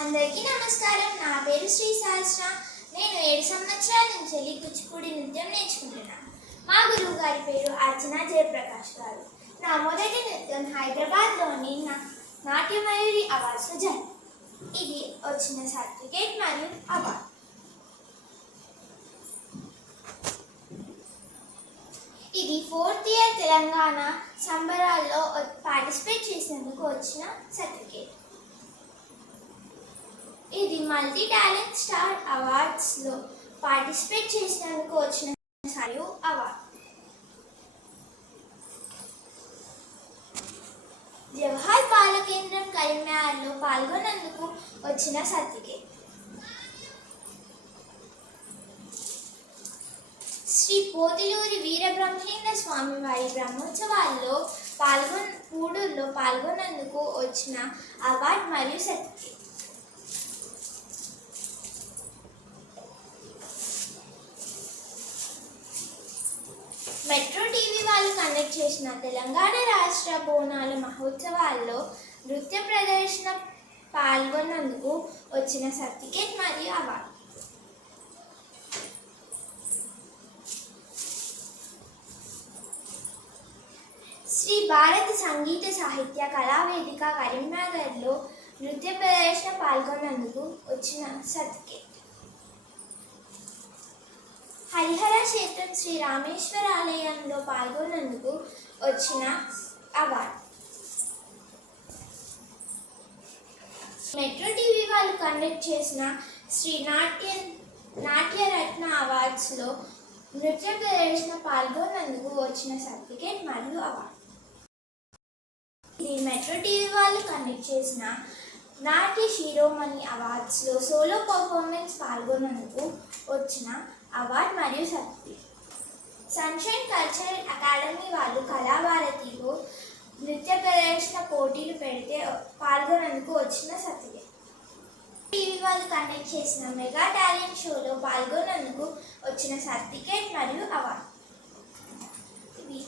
అందరికీ నమస్కారం. నా పేరు శ్రీ సహస్ర. నేను ఏడు సంవత్సరాల నుంచి వెళ్ళి కూచిపూడి నృత్యం నేర్చుకుంటున్నాను మా గురువు గారి పేరు అర్చన జయప్రకాష్ గారు. నా మొదటి నృత్యం హైదరాబాద్లోని నా నాట్యమయూరి అవార్డ్స్లో జరిగింది ఇది వచ్చిన సర్టిఫికేట్ మరియు అవార్డు. ఇది ఫోర్త్ ఇయర్ తెలంగాణ సంబరాల్లో పార్టిసిపేట్ చేసినందుకు వచ్చిన సర్టిఫికేట్. ఇది మల్టీ టాలెంట్ స్టార్ అవార్డ్స్లో పార్టిసిపేట్ చేసినందుకు వచ్చిన మరియు అవార్డ్. జవహర్ బాల కేంద్రం కరీంనగర్లో పాల్గొన్నందుకు వచ్చిన సర్టిఫికేట్. శ్రీ పోతిలూరి వీరబ్రహ్మేంద్ర స్వామి వారి బ్రహ్మోత్సవాల్లో పాల్గొన్ పూడూరులో పాల్గొన్నందుకు వచ్చిన అవార్డ్ మరియు సర్టిఫికేట్. మెట్రో టీవీ వాళ్ళు కండక్ట్ చేసిన తెలంగాణ రాష్ట్ర బోనాల మహోత్సవాల్లో నృత్య ప్రదర్శన పాల్గొన్నందుకు వచ్చిన సర్టిఫికేట్ మరియు అవార్డు. శ్రీ భారత సంగీత సాహిత్య కళావేదిక కరీంనగర్లో నృత్య ప్రదర్శన పాల్గొన్నందుకు వచ్చిన సర్టిఫికేట్. హరిహర శ్రీ రామేశ్వర ఆలయంలో పాల్గొన్నందుకు వచ్చిన అవార్డు. మెట్రో టీవీ వాళ్ళు కండక్ట్ చేసిన శ్రీ నాట్య నాట్యరత్న అవార్డ్స్లో నృత్య ప్రదర్శన పాల్గొన్నందుకు వచ్చిన సర్టిఫికేట్ మరియు అవార్డు. ఇది మెట్రో టీవీ వాళ్ళు కండక్ట్ చేసిన నాట్య శిరోమణి అవార్డ్స్లో సోలో పర్ఫార్మెన్స్ పాల్గొన్నందుకు వచ్చిన అవార్డ్ మరియు సర్టిఫికేట్ సన్షైన్ కల్చరల్ అకాడమీ వాళ్ళు కళాభారతిలో నృత్య ప్రదర్శన పోటీలు పెడితే పాల్గొనందుకు వచ్చిన సర్టిఫికేట్ టీవీ వాళ్ళు కండక్ట్ చేసిన మెగా టాలెంట్ షోలో పాల్గొనందుకు వచ్చిన సర్టిఫికేట్ మరియు అవార్డు.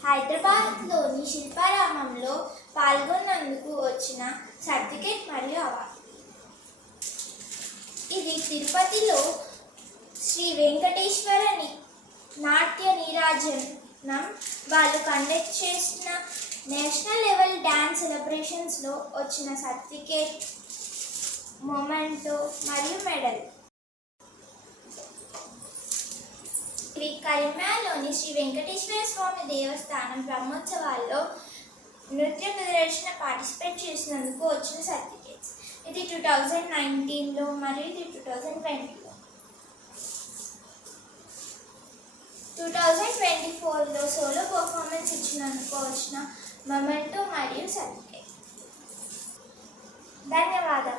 హైదరాబాద్లోని శిల్పారామంలో పాల్గొన్నందుకు వచ్చిన సర్టిఫికేట్ మరియు అవార్డు. శ్రీ తిరుపతిలో శ్రీ వెంకటేశ్వర నాట్య నీరాజనం వాళ్ళు కండక్ట్ చేసిన నేషనల్ లెవెల్ డ్యాన్స్ సెలబ్రేషన్స్లో వచ్చిన సర్టిఫికేట్ మొమెంటో మరియు మెడల్ శ్రీ కరీంనగర్లోని శ్రీ వెంకటేశ్వర స్వామి దేవస్థానం బ్రహ్మోత్సవాల్లో నృత్య ప్రదర్శన పార్టిసిపేట్ చేసినందుకు వచ్చిన సర్టిఫికేట్ ఇది టూ థౌజండ్ నైన్టీన్లో మరియు ఇది టూ థౌజండ్ ట్వంటీలో టూ థౌజండ్ ట్వంటీ ఫోర్లో సోలో పర్ఫార్మెన్స్ ఇచ్చినందుకు వచ్చిన మొమెంటో మరియు సర్టిఫికేట్ ధన్యవాదాలు.